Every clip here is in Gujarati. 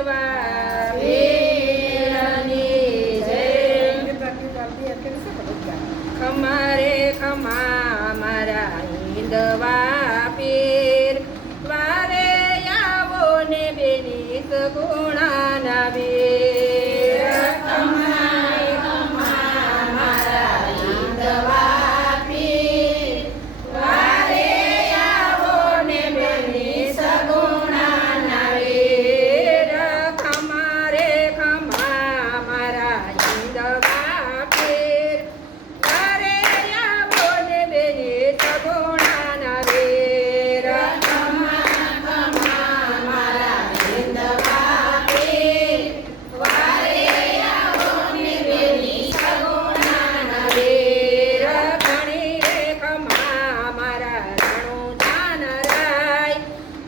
હિંદવા વીરની જય. ખમા રે ખમા મારા હિંદવા પીર, વારે આવો ને બેની સગુણાના વીર. ખમા રે ખમા મારા હિંદવા પીર, વારે આવો ને બેની સગુણાના વીર. ખમા રે ખમા મારા હિંદવા પીર, વારે આવો ને બેની સગુણાના વીર. ખમા ખમા મારા હિંદવા પીર, વારે આવો ને બેની સગુણાના વીર. ઘણી રે ખમા મારા રણુજાન રાય,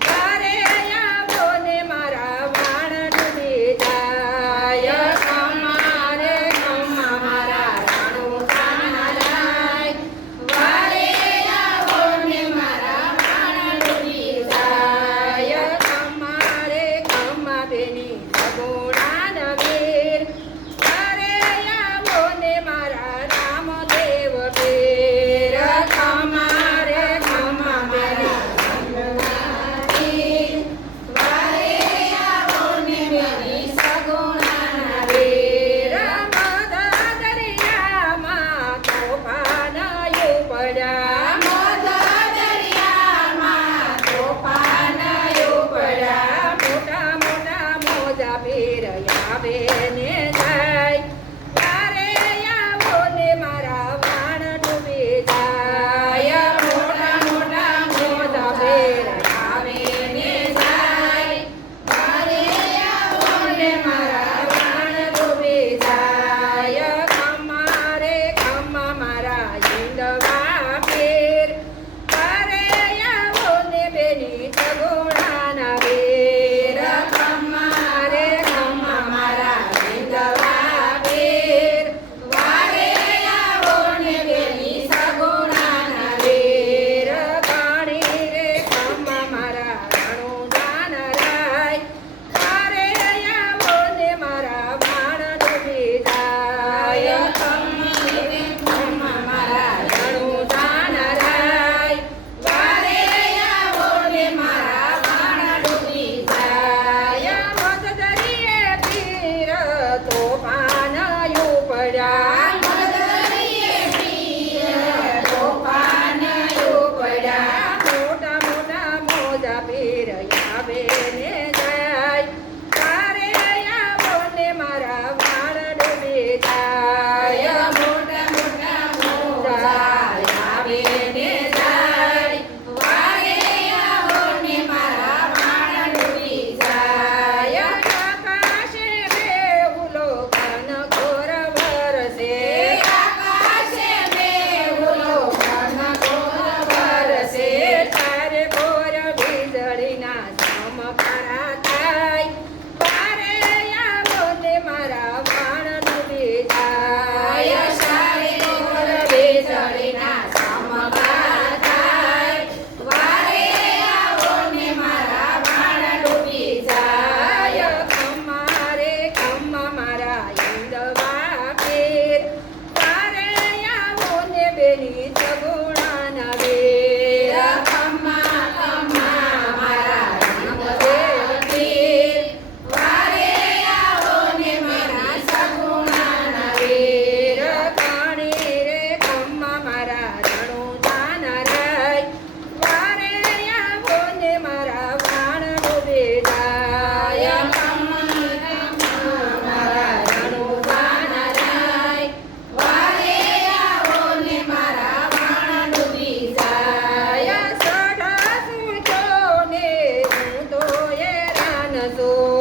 વારે આવો ને મારા વાણ ડૂબી જાય. ખમા રે ખમા મારા રણુજાન રાય, વારે આવો ને મારા વાણ ડૂબી જાય. ખમા રે ખમા બેની સગુણાના વીર, વારે આવો ને મારા રામદેવ પીર. ખમા રે ખમા બેની સગુણાના વીર, વારે આવો ને બેની સગુણાના વીર. મધા દરિયામાં તોફાન ઉપડ્યા, મધા દરિયામાં તોફાન ઉપડ્યા. મોટા મોટા મોજા પીર આવે ને જાય, વારે આવો ને મારા વાણ ડૂબી જાય. મોટા મોટા મોજા પીર આવે ને જાય, વારે આવો ને મારા વાણ ડૂબી જાય. ખમા રે ખમા મારા હિંદવા પીર, વારે આવો ને બેની સગુણાના વીર. ખમા રે ખમા મારા હિંદવા પીર, વારે આવો ને બેની સગુણાના વીર. ઘણી રે ખમા મારા રણુજાન રાય, વારે આવો ને મારા વાણ ડૂબી જાય. ખમા રે ખમા મારા રણુજાન રાય, વારે આવો ને મારા વાણ ડૂબી જાય. મધદરિયે પીર તોફાન ઉપડ્યા, મધદરિયે પીર તોફાન ઉપડ્યા. મોટા મોટા મોજા પીર આવે ને જાય, વારે આવો ને મારા વાણ ડૂબી જાય. મોટા મોટા મોજા આવે ને જાય, વારે આવો ને મારા વાણ ડૂબી જાય. આકાશે બેહુલો ઘનઘોર વરસે, આકાશે બેહુલો ઘનઘોર વરસે. ચારે કોર વીજળીના ચમકારા થાય, વારે આવો ને મારા વાણ ડૂબી જાય. ચારે કોર વીજળીના ચમકારા થાય, વારે આવો ને મારા વાણ ડૂબી જાય. ખમા રે ખમા મારા હિંદવા પીર, વારે આવો ને બેની સગુણાના વીર. ખમા ખમા મારા રામદેવ પીર, વારે આવો ને મારા સગુણાના વીર. ઘણી રે ખમા મારા રણુજાન રાય, વારે આવો ને મારા વાણ ડૂબી જાય. ખમા ખમા મારા રણુજાન રાય, વારે આવો ને મારા વાણ ડૂબી જાય. સડા સૂજો ને હું તો હેરાન છું,